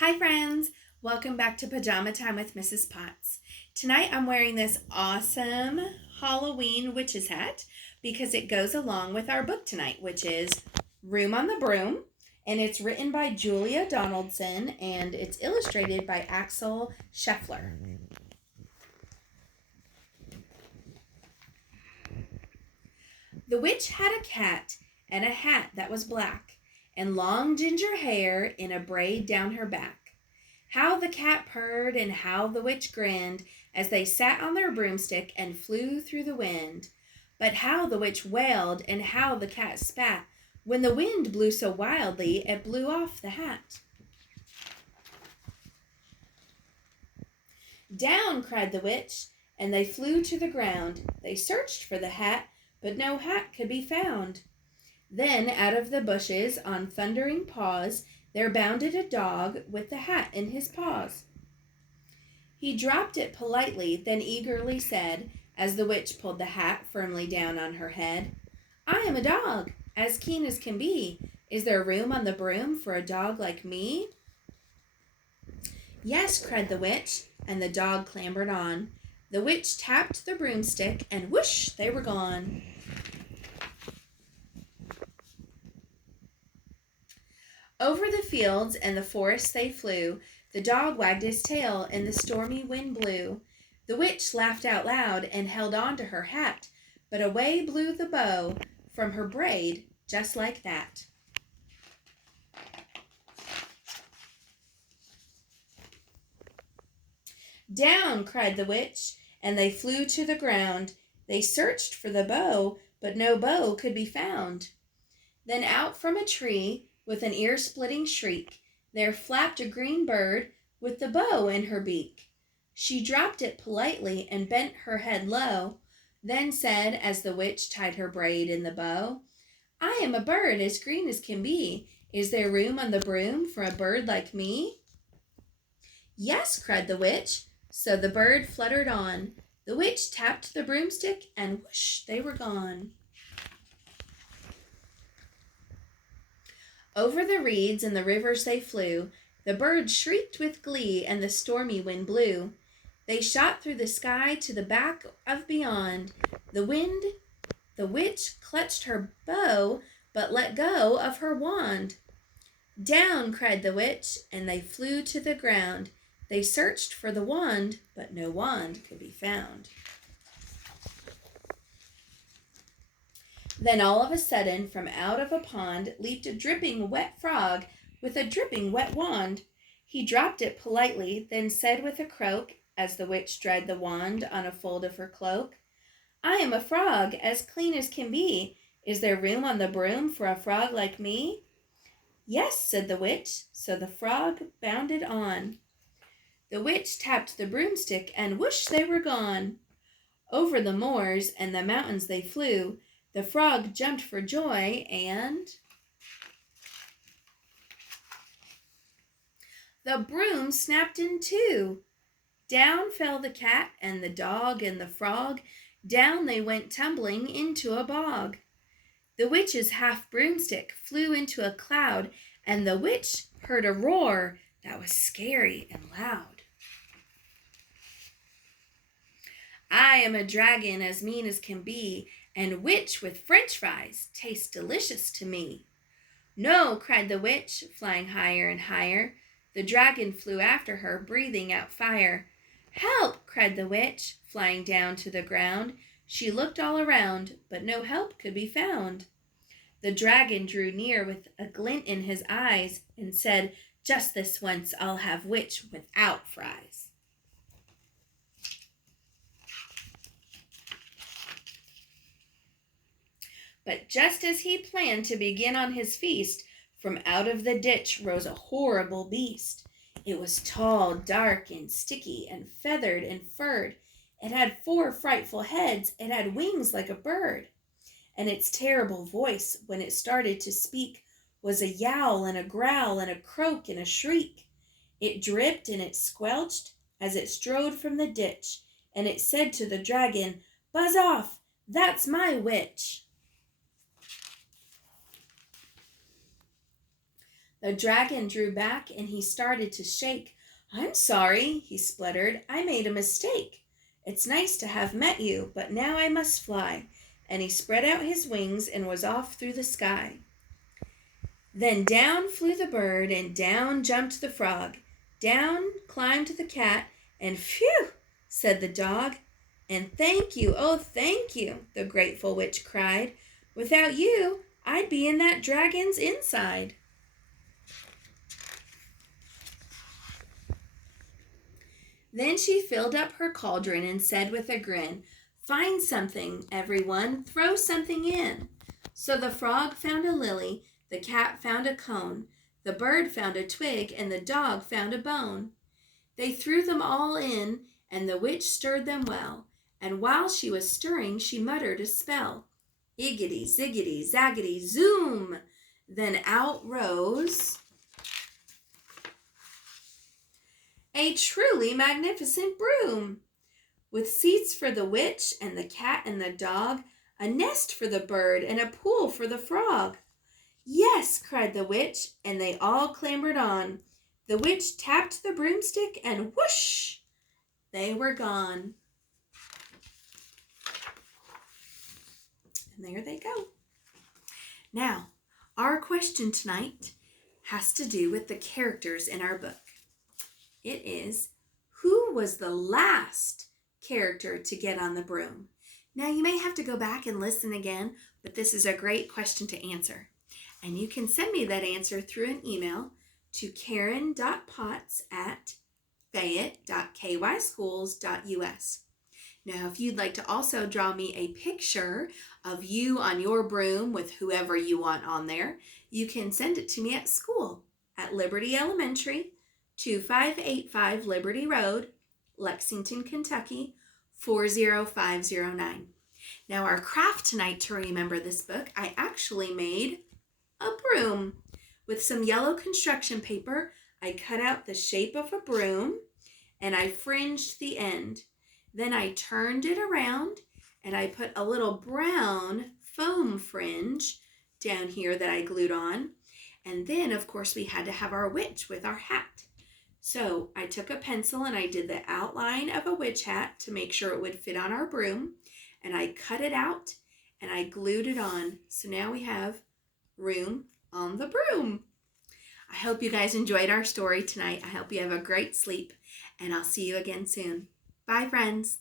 Hi friends, welcome back to Pajama Time with Mrs. Potts. Tonight I'm wearing this awesome Halloween witch's hat because it goes along with our book tonight, which is Room on the Broom, and it's written by Julia Donaldson and it's illustrated by Axel Scheffler. The witch had a cat and a hat that was black, and long ginger hair in a braid down her back. How the cat purred and how the witch grinned as they sat on their broomstick and flew through the wind. But how the witch wailed and how the cat spat when the wind blew so wildly it blew off the hat. Down, cried the witch, and they flew to the ground. They searched for the hat, but no hat could be found. Then out of the bushes on thundering paws there bounded a dog with the hat in his paws. He dropped it politely, then eagerly said, as the witch pulled the hat firmly down on her head, "I am a dog, as keen as can be. Is there room on the broom for a dog like me?" "Yes," cried the witch, and the dog clambered on. The witch tapped the broomstick, and whoosh, they were gone. Over the fields and the forests they flew. The dog wagged his tail, and the stormy wind blew. The witch laughed out loud and held on to her hat, but away blew the bow from her braid, just like that. "Down!" cried the witch, and they flew to the ground. They searched for the bow, but no bow could be found. Then out from a tree, with an ear-splitting shriek, there flapped a green bird with the bow in her beak. She dropped it politely and bent her head low, then said, as the witch tied her braid in the bow, "I am a bird as green as can be. Is there room on the broom for a bird like me?" "Yes," cried the witch. So the bird fluttered on. The witch tapped the broomstick, and whoosh, they were gone. Over the reeds and the rivers they flew. The birds shrieked with glee, and the stormy wind blew. They shot through the sky to the back of beyond. The witch clutched her bow, but let go of her wand. "Down!" cried the witch, and they flew to the ground. They searched for the wand, but no wand could be found. Then all of a sudden, from out of a pond, leaped a dripping wet frog with a dripping wet wand. He dropped it politely, then said with a croak, as the witch dried the wand on a fold of her cloak, "I am a frog, as clean as can be. Is there room on the broom for a frog like me?" "Yes," said the witch, so the frog bounded on. The witch tapped the broomstick, and whoosh, they were gone. Over the moors and the mountains they flew. The frog jumped for joy, and the broom snapped in two. Down fell the cat and the dog and the frog. Down they went tumbling into a bog. The witch's half broomstick flew into a cloud, and the witch heard a roar that was scary and loud. "I am a dragon as mean as can be, and witch with French fries tastes delicious to me." "No!" cried the witch, flying higher and higher. The dragon flew after her, breathing out fire. "Help!" cried the witch, flying down to the ground. She looked all around, but no help could be found. The dragon drew near with a glint in his eyes and said, "Just this once I'll have witch without fries." But just as he planned to begin on his feast, from out of the ditch rose a horrible beast. It was tall, dark, and sticky, and feathered and furred. It had 4 frightful heads. It had wings like a bird. And its terrible voice, when it started to speak, was a yowl and a growl and a croak and a shriek. It dripped and it squelched as it strode from the ditch, and it said to the dragon, "Buzz off, that's my witch." The dragon drew back and he started to shake. "I'm sorry," he spluttered. "I made a mistake. It's nice to have met you, but now I must fly." And he spread out his wings and was off through the sky. Then down flew the bird and down jumped the frog. Down climbed the cat and phew, said the dog. "And thank you, oh thank you," the grateful witch cried. "Without you, I'd be in that dragon's inside." Then she filled up her cauldron and said with a grin, "Find something, everyone, throw something in." So the frog found a lily, the cat found a cone, the bird found a twig, and the dog found a bone. They threw them all in, and the witch stirred them well, and while she was stirring, she muttered a spell. Iggity, ziggity, zaggity, zoom! Then out rose a truly magnificent broom, with seats for the witch and the cat and the dog, a nest for the bird and a pool for the frog. "Yes," cried the witch, and they all clambered on. The witch tapped the broomstick and whoosh, they were gone. And there they go. Now, our question tonight has to do with the characters in our book. It is, who was the last character to get on the broom? Now, you may have to go back and listen again, but this is a great question to answer. And you can send me that answer through an email to karen.potts@fayette.kyschools.us. Now, if you'd like to also draw me a picture of you on your broom with whoever you want on there, you can send it to me at school at Liberty Elementary, 2585 Liberty Road, Lexington, Kentucky, 40509. Now, our craft tonight to remember this book, I actually made a broom. With some yellow construction paper, I cut out the shape of a broom and I fringed the end. Then I turned it around and I put a little brown foam fringe down here that I glued on. And then, of course, we had to have our witch with our hat. So I took a pencil and I did the outline of a witch hat to make sure it would fit on our broom. And I cut it out and I glued it on. So now we have room on the broom. I hope you guys enjoyed our story tonight. I hope you have a great sleep, and I'll see you again soon. Bye, friends.